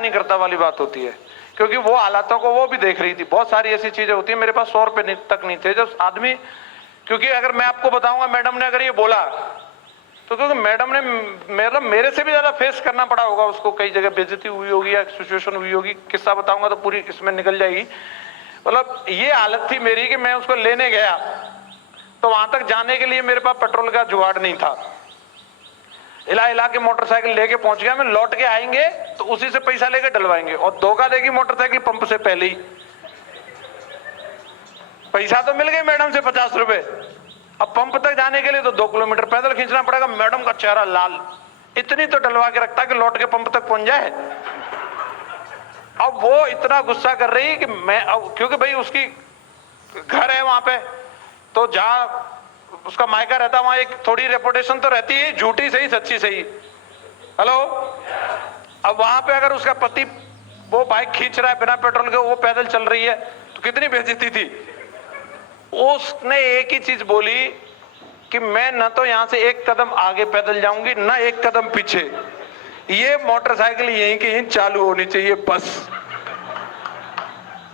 नहीं करता वाली बात होती है, क्योंकि वो हालातों को वो भी देख रही थी। बहुत सारी ऐसी चीजें होती है, मेरे पास 100 रुपए तक नहीं थे जब आदमी, क्योंकि अगर मैं आपको बताऊंगा मैडम ने अगर ये बोला तो क्योंकि मैडम ने मेरे से भी ज्यादा फेस करना पड़ा होगा उसको, कई जगह बेइज्जती हुई होगी या सिचुएशन हुई होगी। किस्सा बताऊंगा तो पूरी इसमें निकल जाएगी। मतलब ये हालत थी मेरी कि मैं उसको लेने गया तो वहां तक जाने के लिए मेरे पास पेट्रोल का जुगाड़ नहीं था। हिला हिला के मोटरसाइकिल लेके पहुंच गया मैं, लौट के आएंगे तो उसी से पैसा लेके डलवाएंगे, और धोखा देगी मोटरसाइकिल पंप से पहले ही। पैसा तो मिल गए मैडम से 50 रुपए, अब पंप तक जाने के लिए तो 2 किलोमीटर पैदल खींचना पड़ेगा। मैडम का चेहरा लाल, इतनी तो डलवा के रखता कि लौट के पंप तक पहुंच जाए। अब वो इतना गुस्सा कर रही कि मैं, अब क्योंकि भाई उसकी घर है वहां पे, तो जहां उसका मायका रहता वहां एक थोड़ी रेपुटेशन तो रहती है, झूठी सही सच्ची सही। हेलो, अब वहां पे अगर उसका पति वो बाइक खींच रहा है बिना पेट्रोल के, वो पैदल चल रही है, तो कितनी बेइज्जती थी। उसने एक ही चीज बोली कि मैं न तो यहां से एक कदम आगे पैदल जाऊंगी न एक कदम पीछे, ये मोटरसाइकिल यहीं की यहीं चालू होनी चाहिए बस।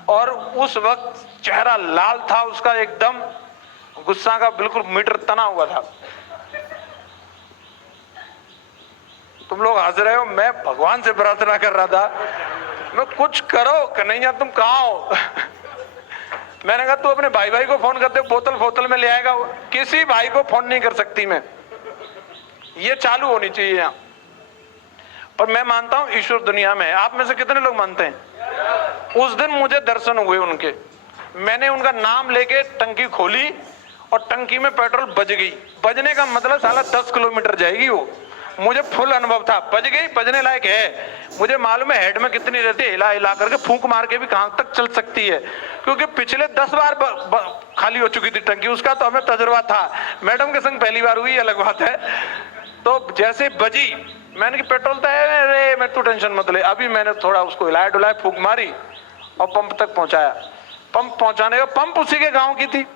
और उस वक्त चेहरा लाल था उसका, एकदम गुस्सा का बिल्कुल मीटर तना हुआ था। तुम लोग हंस रहे हो, मैं भगवान से प्रार्थना कर रहा था, मैं कुछ करो कन्हैया, तुम कहां हो। मैंने कहा तू अपने भाई को फोन कर दे, बोतल में ले आएगा। किसी भाई को फोन नहीं कर सकती मैं, ये चालू होनी चाहिए यहां। पर मैं मानता हूं ईश्वर दुनिया में है। आप में से कितने लोग मानते हैं? उस दिन मुझे दर्शन हुए उनके, मैंने उनका नाम लेके टंकी खोली और टंकी में पेट्रोल बज गई। बजने का मतलब साला 10 किलोमीटर जाएगी वो, मुझे फुल अनुभव था। बज गई, बजने लायक है, मुझे मालूम है हेड में कितनी रहती है, हिला हिला करके फूंक मार के भी कहां तक चल सकती है, क्योंकि पिछले 10 बार खाली हो चुकी थी टंकी, उसका तो हमें तजुर्बा था। मैडम के संग पहली बार हुई, अलग बात है। तो जैसे बजी, मैंने कि पेट्रोल तो है, अरे मैं तू टेंशन मत ले। अभी मैंने थोड़ा उसको हिलाया डुलाया, फूंक मारी और पंप तक पहुंचाया। पंप पहुंचाने का, पंप उसी के गांव की थी,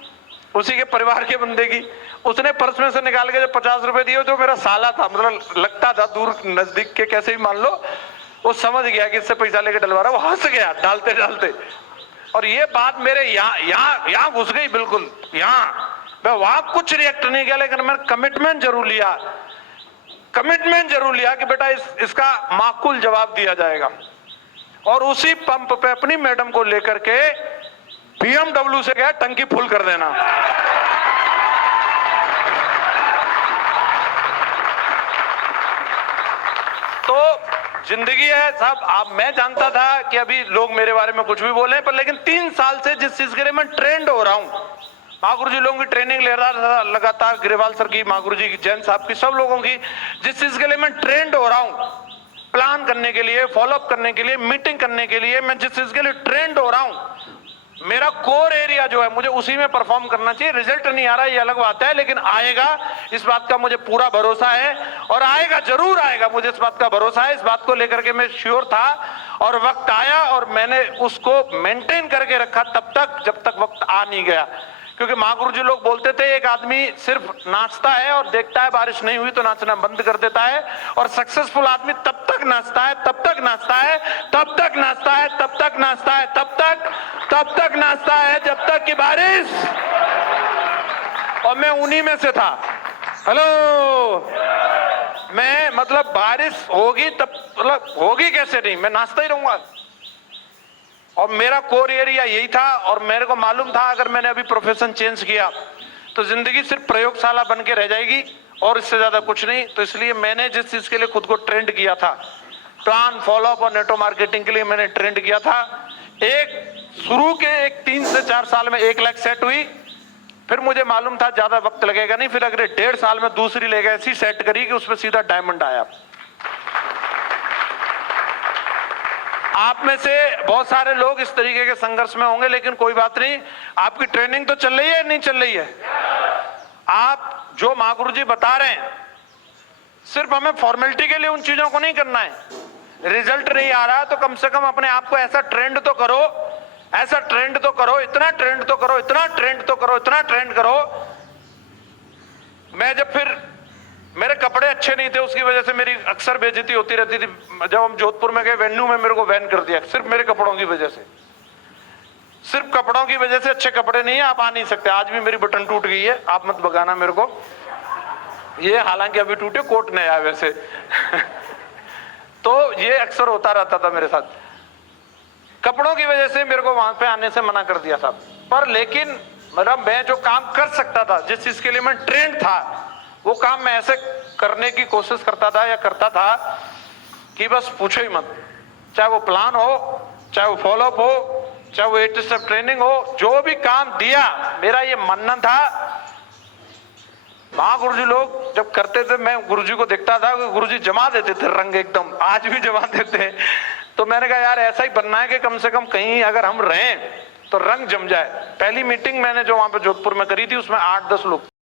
उसी के परिवार के बंदे की। उसने पर्स में से निकाल के जो 50 रुपए दिए, जो मेरा साला था, मतलब लगता था दूर नजदीक के, कैसे भी मान लो, वो समझ गया कि इससे पैसा लेके डलवा रहा, वो हंस गया डालते डालते। और ये बात मेरे यहाँ घुस गई बिल्कुल यहाँ। मैं वहां कुछ रिएक्ट नहीं किया, लेकिन मैंने कमिटमेंट जरूर लिया कि बेटा इसका माकूल जवाब दिया जाएगा। और उसी पंप पे अपनी मैडम को लेकर के BMW से गया टंकी फुल कर देना। तो जिंदगी है साहब। आप, मैं जानता था कि अभी लोग मेरे बारे में कुछ भी बोले, पर लेकिन 3 साल से जिस चीज के लिए मैं ट्रेंड हो रहा हूं, महागुरु जी लोगों की ट्रेनिंग ले रहा था लगातार, ग्रेवाल सर की, महागुरु जी की, जैन साहब की, सब लोगों की, जिस चीज के लिए मैं ट्रेंड हो रहा हूं, प्लान करने के लिए, फॉलोअप करने के लिए, मीटिंग करने के लिए, मैं जिस चीज के लिए ट्रेंड हो रहा हूं, मेरा कोर एरिया जो है, मुझे उसी में परफॉर्म करना चाहिए। रिजल्ट नहीं आ रहा है ये अलग बात है, लेकिन आएगा, इस बात का मुझे पूरा भरोसा है, और आएगा, जरूर आएगा, मुझे इस बात का भरोसा है। इस बात को लेकर के मैं श्योर था, और वक्त आया और मैंने उसको मेंटेन करके रखा तब तक जब तक वक्त आ नहीं गया। क्योंकि महागुरु जी लोग बोलते थे एक आदमी सिर्फ नाचता है और देखता है, बारिश नहीं हुई तो नाचना बंद कर देता है, और सक्सेसफुल आदमी तब तक नाचता है, तब तक नाचता है, तब तक नाचता है, तब तक नाचता है, तब तक नाचता है जब तक कि बारिश। और मैं उन्हीं में से था। हेलो, मैं मतलब बारिश होगी तब, मतलब होगी कैसे नहीं, मैं नाचता ही रहूंगा। और मेरा कोर एरिया यही था, और मेरे को मालूम था अगर मैंने अभी प्रोफेशन चेंज किया तो जिंदगी सिर्फ प्रयोगशाला बन के रह जाएगी और इससे ज्यादा कुछ नहीं। तो इसलिए मैंने जिस चीज के लिए खुद को ट्रेंड किया था, प्लान, फॉलोअप और नेटवर्क मार्केटिंग के लिए मैंने ट्रेंड किया था, शुरू के 3 से 4 साल में 1 लाख सेट हुई। फिर मुझे मालूम था ज्यादा वक्त लगेगा नहीं, फिर अगले 1.5 साल में दूसरी लेग ऐसी सेट करी कि उसमें सीधा डायमंड आया। आप में से बहुत सारे लोग इस तरीके के संघर्ष में होंगे, लेकिन कोई बात नहीं, आपकी ट्रेनिंग तो चल रही है, नहीं चल रही है? आप जो महागुरु जी बता रहे हैं, सिर्फ हमें फॉर्मेलिटी के लिए उन चीजों को नहीं करना है। रिजल्ट नहीं आ रहा तो कम से कम अपने आप को ऐसा ट्रेंड तो करो, ऐसा ट्रेंड तो करो, इतना ट्रेंड तो करो, इतना ट्रेंड तो करो, इतना ट्रेंड करो। मैं जब फिर मेरे कपड़े अच्छे नहीं थे, उसकी वजह से मेरी अक्सर बेइज्जती होती रहती थी। जब हम जोधपुर में गए वेन्यू में मेरे को बैन कर दिया, सिर्फ मेरे कपड़ों की वजह से। सिर्फ कपड़ों की वजह से, अच्छे कपड़े नहीं है आप आ नहीं सकते। आज भी मेरी बटन टूट गई है, आप मत भगाना मेरे को। ये हालांकि अभी टूटे, कोट नया है वैसे। तो ये अक्सर होता रहता था मेरे साथ। कपड़ों की वजह से मेरे को वहां पे आने से मना कर दिया साहब। पर लेकिन मतलब मैं जो काम कर सकता था, जिस चीज के लिए मैं ट्रेंड था, वो काम मैं ऐसे करने की कोशिश करता था या करता था कि बस पूछो ही मत। चाहे वो प्लान हो, चाहे वो फॉलोअप हो, चाहे वो 8 स्टेप ट्रेनिंग हो, जो भी काम दिया मेरा ये मानना था। वहां गुरुजी लोग जब करते थे, मैं गुरुजी को देखता था कि गुरुजी जमा देते थे रंग एकदम, आज भी जमा देते हैं। तो मैंने कहा यार ऐसा ही बनना है कि कम से कम कहीं अगर हम रहें तो रंग जम जाए। पहली मीटिंग मैंने जो वहां पे जोधपुर में करी थी, उसमें 8-10 लोग थे।